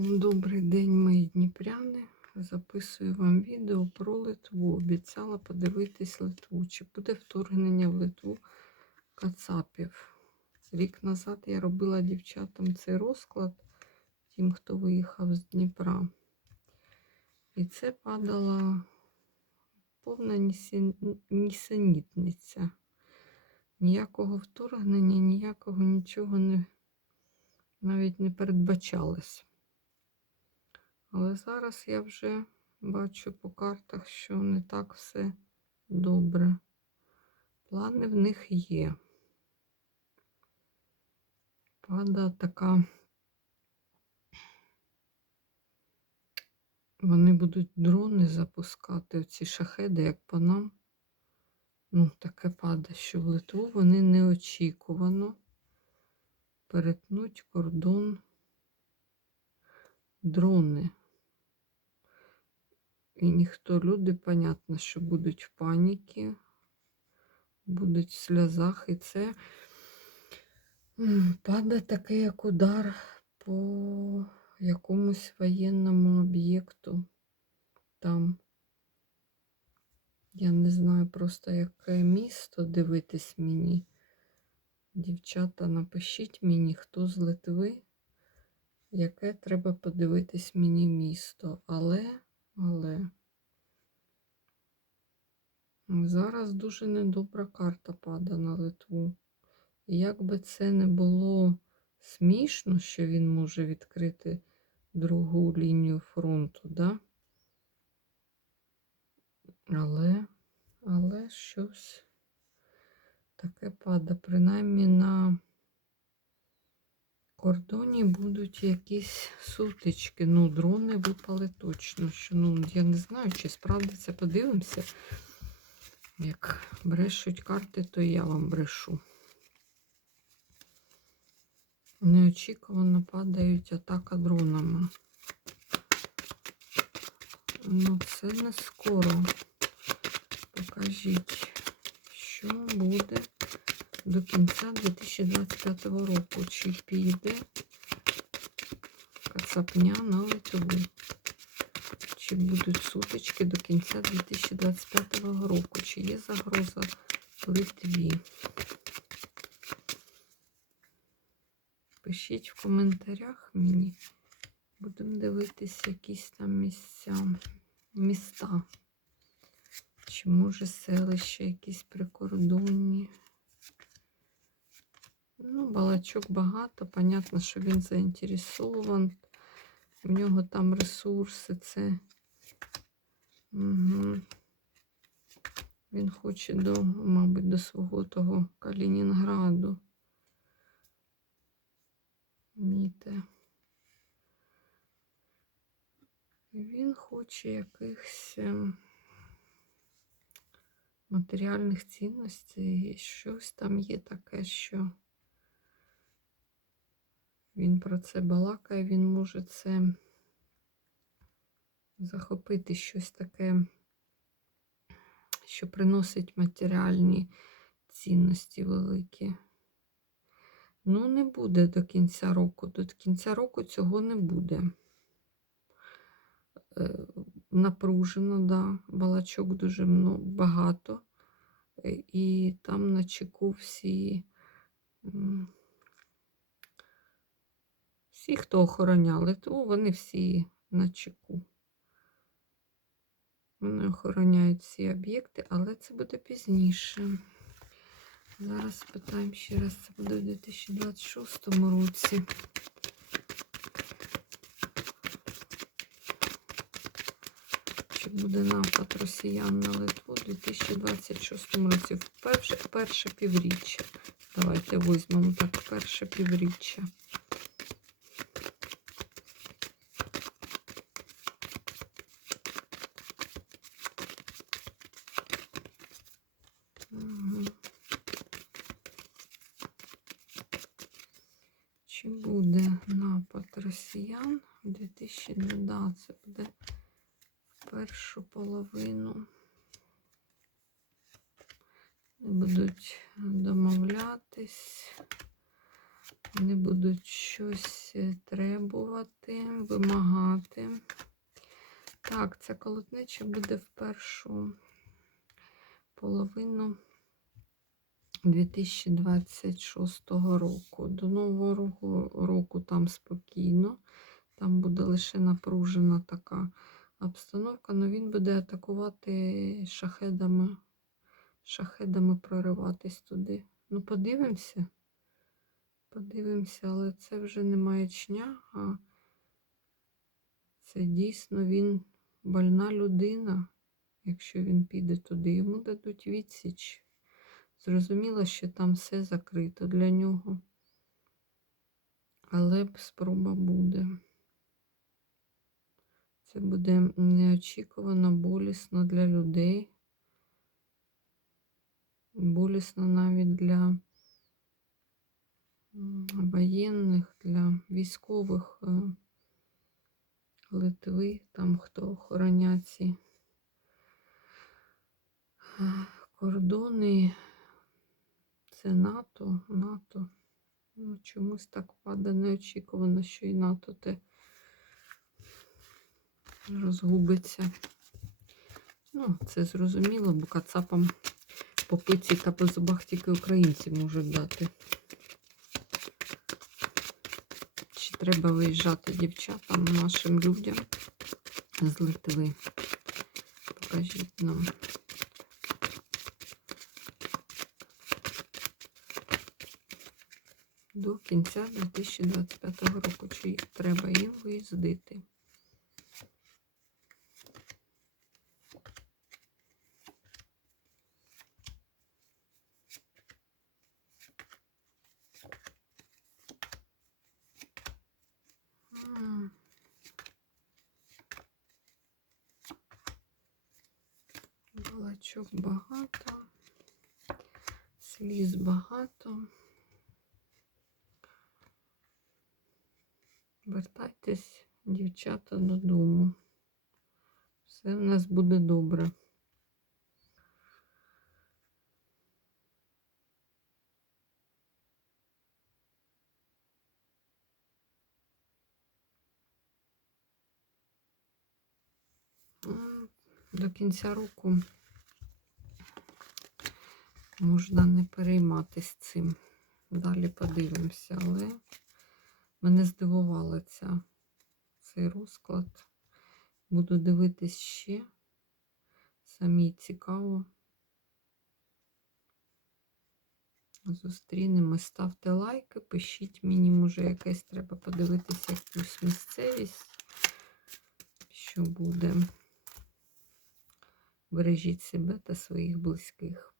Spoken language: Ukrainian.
Добрий день, мої дніпряни. Записую вам відео про Литву. Обіцяла подивитись Литву. Чи буде вторгнення в Литву Кацапів? Рік назад я робила дівчатам цей розклад, тим, хто виїхав з Дніпра. І це падала повна нісенітниця. Ніякого вторгнення, ніякого нічого не, навіть не передбачалось. Але зараз я вже бачу по картах, що не так все добре. Плани в них є. Пада така. Вони будуть дрони запускати, ці шахеди, як по нам. Ну, таке пада, що в Литву вони неочікувано перетнуть кордон дрони. І ніхто, люди, понятно, що будуть в паніки, будуть в сльозах. І це падає такий як удар по якомусь воєнному об'єкту. Там, я не знаю просто, яке місто дивитись мені. Дівчата, напишіть мені, хто з Литви, яке треба подивитись мені місто. Але, але. Зараз дуже недобра карта падає на Литву. І як би це не було смішно, що він може відкрити другу лінію фронту, да? але, але щось таке падає. Принаймні на кордоні будуть якісь сутички. Ну, дрони випали точно. Що, ну, я не знаю, чи справдиться, подивимося. Як брешуть карти, то я вам брешу. Неочікувано падають атака дронами. Ну, це не скоро. Покажіть, що буде до кінця 2025 року. Чи піде кацапня на Литву? Чи будуть сутички до кінця 2025 року? Чи є загроза Литві? Пишіть в коментарях мені. Будемо дивитися якісь там місця, міста. Чи може селища якісь прикордонні. Ну, балачок багато. Понятно, що він заінтересован. У нього там ресурси, це. Угу. Він хоче до, мабуть, до свого того Калінінграду. Міте. Він хоче якихось ем, матеріальних цінностей. Щось там є таке, що він про це балакає, він може це захопити щось таке, що приносить матеріальні цінності великі. Ну, не буде до кінця року. До кінця року цього не буде. Е, Напружено, да, балачок дуже багато. І там на чеку всі, всі, хто охороняв Литву, вони всі на чеку. Вони охороняють всі об'єкти, але це буде пізніше. Зараз спитаємо ще раз, це буде в 2026 році. Чи буде напад росіян на Литву у 2026 році? Перше, перше півріччя. Давайте візьмемо так, перше півріччя. Мгм. Чи буде напад росіян у 2000, ну да, це буде першу половину. Будуть домовлятись, вони будуть щось е, требувати. вимагати. Так, ця колотнеча буде в першу половину 2026 року. До нового року, року там спокійно, там буде лише напружена така обстановка, але він буде атакувати шахедами, шахедами прориватись туди. Ну, подивимося. Подивимося, але це вже не маячня, а це дійсно він больна людина, якщо він піде туди. Йому дадуть відсіч. Зрозуміло, що там все закрито для нього. Але спроба буде. Це буде неочікувано болісно для людей. Болісно навіть для воєнних, для військових е, Литви, там хто охоронять ці е, кордони. Це НАТО, НАТО. Ну, чомусь так падає неочікувано, що і НАТО те розгубиться. Ну, це зрозуміло, бо кацапам по пиці та по зубах тільки українці можуть дати. Чи треба виїжджати дівчатам, нашим людям з Литви? Покажіть нам. До кінця 2025 року. Чи треба їм виїздити? Балачок багато, сліз багато. Вертайтесь, дівчата, додому. Все в нас буде добре. До кінця року можна не перейматися цим. Далі подивимося, але мене здивувала ця, цей розклад. Буду дивитись ще. Самі цікаво. Зустрінемо. Ставте лайки, пишіть мені, може, якесь треба подивитися якусь місцевість, що буде. Бережіть себе та своїх близьких.